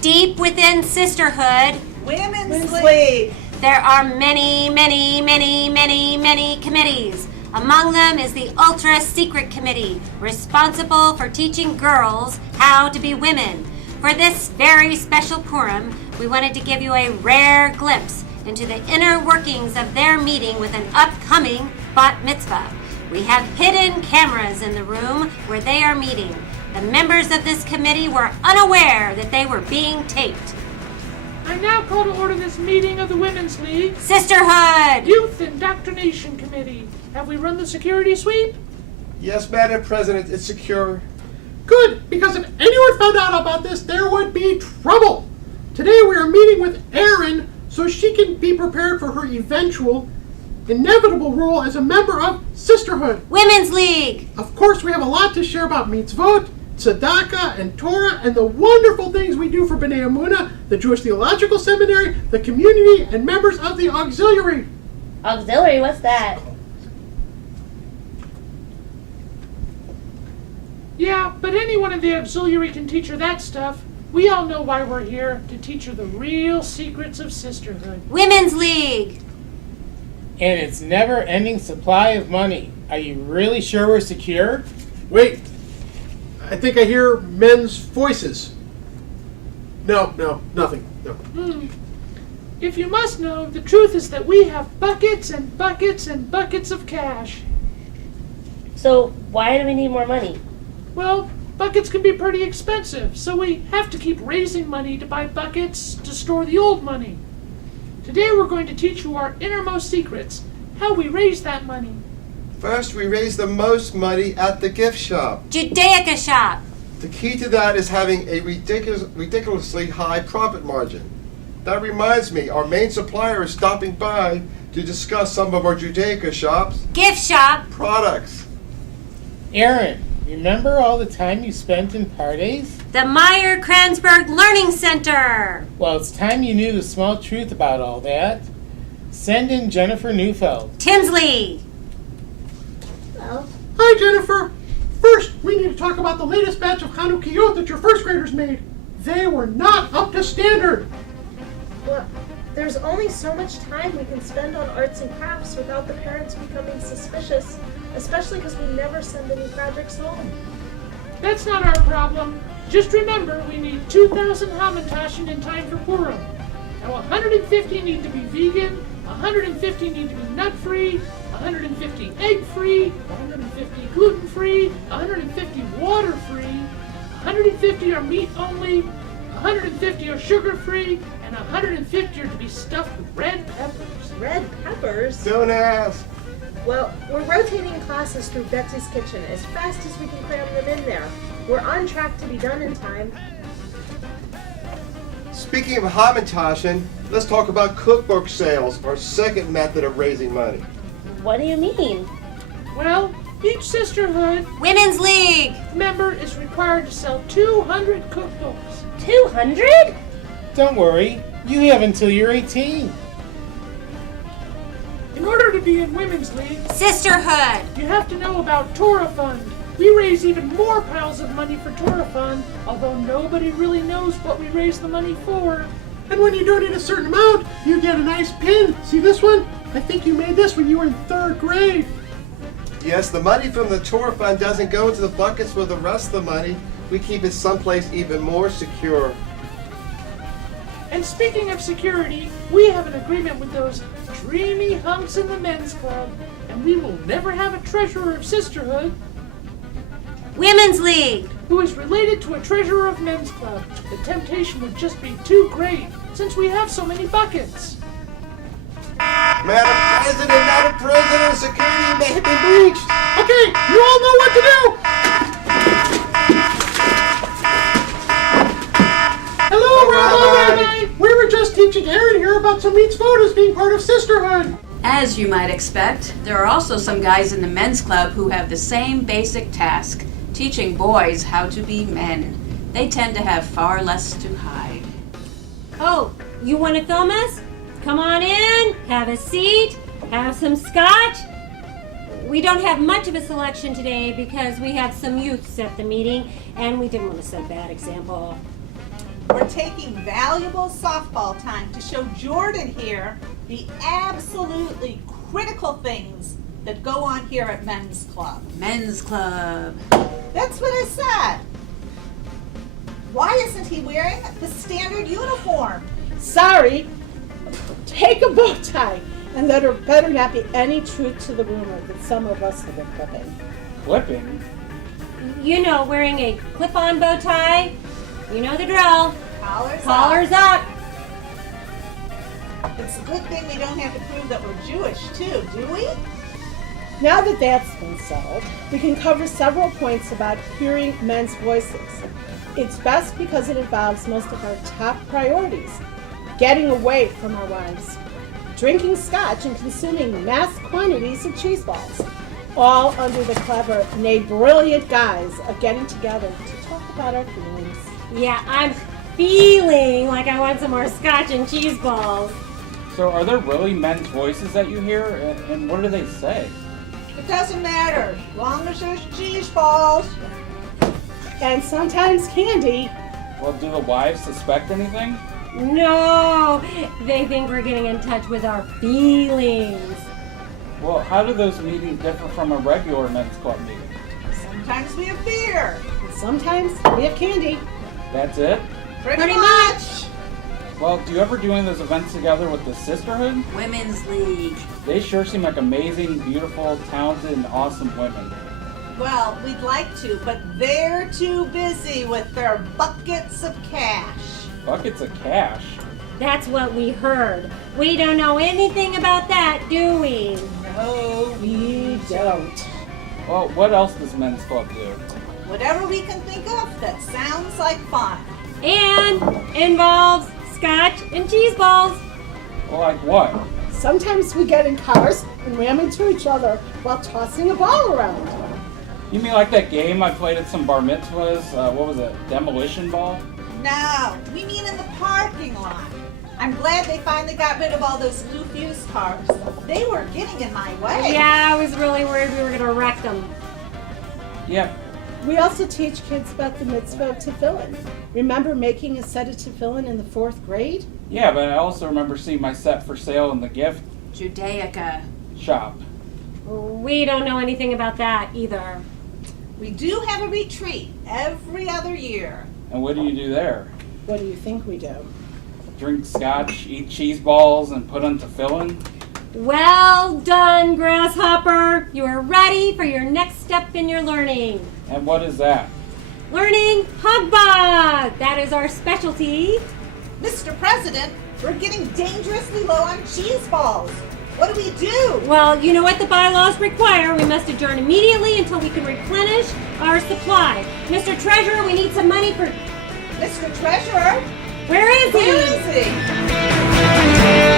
Deep within sisterhood, Women's League. there are many, many, many, many, many committees. Among them is the Ultra Secret Committee, responsible for teaching girls how to be women. For this very special Purim, we wanted to give you a rare glimpse into the inner workings of their meeting with an upcoming bat mitzvah. We have hidden cameras in the room where they are meeting. The members of this committee were unaware that they were being taped. I now call to order this meeting of the Women's League Sisterhood! Youth Indoctrination Committee. Have we run the security sweep? Yes, Madam President, it's secure. Good, because if anyone found out about this, there would be trouble. Today we are meeting with Erin so she can be prepared for her eventual, inevitable role as a member of Sisterhood. Women's League! Of course, we have a lot to share about mitzvot, tzedakah, and Torah, and the wonderful things we do for Bnai Amoona, the Jewish Theological Seminary, the community, and members of the auxiliary. Auxiliary, what's that? Yeah, but anyone in the auxiliary can teach her that stuff. We all know why we're here, to teach her the real secrets of sisterhood. Women's League! And its never-ending supply of money. Are you really sure we're secure? Wait, I think I hear men's voices. No, nothing. No. If you must know, the truth is that we have buckets and buckets and buckets of cash. So why do we need more money? Well, buckets can be pretty expensive, so we have to keep raising money to buy buckets to store the old money. Today we're going to teach you our innermost secrets, how we raise that money. First, we raise the most money at the gift shop. Judaica shop! The key to that is having a ridiculously high profit margin. That reminds me, our main supplier is stopping by to discuss some of our Judaica shop's Gift shop! products. Aaron, remember all the time you spent in parties? The Meyer Kranzberg Learning Center! Well, it's time you knew the small truth about all that. Send in Jennifer Neufeld. Tinsley! Well, Hi, Jennifer. First, we need to talk about the latest batch of Chanukiot that your first graders made. They were not up to standard. Well, there's only so much time we can spend on arts and crafts without the parents becoming suspicious, especially because we never send any projects home. That's not our problem. Just remember, we need 2,000 hamantashen in time for Purim. Now 150 need to be vegan, 150 need to be nut-free, 150 egg-free, 150 gluten-free, 150 water-free, 150 are meat-only, 150 are sugar-free, and 150 are to be stuffed with red peppers. Red peppers? Don't ask. Well, we're rotating classes through Betsy's kitchen as fast as we can cram them in there. We're on track to be done in time. Speaking of hamantashen, let's talk about cookbook sales, our second method of raising money. what do you mean? Well, each sisterhood Women's League! member is required to sell 200 cookbooks. 200? Don't worry, you have until you're 18. In order to be in Women's League, Sisterhood! you have to know about Torah Fund. We raise even more piles of money for Torah Fund, although nobody really knows what we raise the money for. And when you donate a certain amount, you get a nice pin. See this one? I think you made this when you were in 3rd grade. Yes, the money from the Torah Fund doesn't go into the buckets with the rest of the money. We keep it someplace even more secure. And speaking of security, we have an agreement with those dreamy hunks in the men's club, and we will never have a treasurer of sisterhood Women's League! who is related to a treasurer of men's club. The temptation would just be too great, since we have so many buckets. Madam President, security may have been breached. Okay, you all know what to do. Hello, Rabbi. We were just teaching Aaron here about some mitzvot as being part of sisterhood. As you might expect, there are also some guys in the men's club who have the same basic task, teaching boys how to be men. They tend to have far less to hide. Oh, you want to film us? Come on in, have a seat, have some scotch. We don't have much of a selection today because we have some youths at the meeting and we didn't want to set a bad example. We're taking valuable softball time to show Jordan here the absolutely critical things that go on here at Men's Club. Men's club. That's what I said. Why isn't he wearing the standard uniform? Sorry. Take a bow tie, and there better not be any truth to the rumor that some of us have been clipping. Clipping? You know, wearing a clip-on bow tie. You know the drill. Collars up. It's a good thing we don't have to prove that we're Jewish, too, do we? Now that that's been settled, we can cover several points about hearing men's voices. It's best because it involves most of our top priorities. Getting away from our wives, drinking scotch and consuming mass quantities of cheese balls, all under the clever, nay brilliant guise of getting together to talk about our feelings. Yeah, I'm feeling like I want some more scotch and cheese balls. So are there really men's voices that you hear? And what do they say? It doesn't matter, as long as there's cheese balls. And sometimes candy. Well, do the wives suspect anything? No, they think we're getting in touch with our feelings. Well, how do those meetings differ from a regular men's club meeting? Sometimes we have beer. And sometimes we have candy. That's it? Pretty much. Well, do you ever do any of those events together with the sisterhood? Women's league. They sure seem like amazing, beautiful, talented, and awesome women. Well, we'd like to, but they're too busy with their buckets of cash. Buckets of cash. That's what we heard. We don't know anything about that, do we? No, We don't. Well, what else does men's club do? whatever we can think of that sounds like fun. And involves scotch and cheese balls. Well, like what? Sometimes we get in cars and ram into each other while tossing a ball around. You mean like that game I played at some bar mitzvahs? What was it? Demolition ball? No, we mean in the parking lot. I'm glad they finally got rid of all those loose used cars. They were getting in my way. Yeah, I was really worried we were going to wreck them. Yeah. We also teach kids about the mitzvah of tefillin. Remember making a set of tefillin in the 4th grade? Yeah, but I also remember seeing my set for sale in the gift Judaica. shop. We don't know anything about that either. We do have a retreat every other year. And what do you do there? What do you think we do? Drink scotch, eat cheese balls, and put on tefillin? Well done, Grasshopper. You are ready for your next step in your learning. And what is that? Learning Hugbug. That is our specialty. Mr. President, we're getting dangerously low on cheese balls. What do we do? Well, you know what the bylaws require. We must adjourn immediately until we can replenish our supply. Mr. Treasurer, we need some money for... Mr. Treasurer, Where is he? where is he?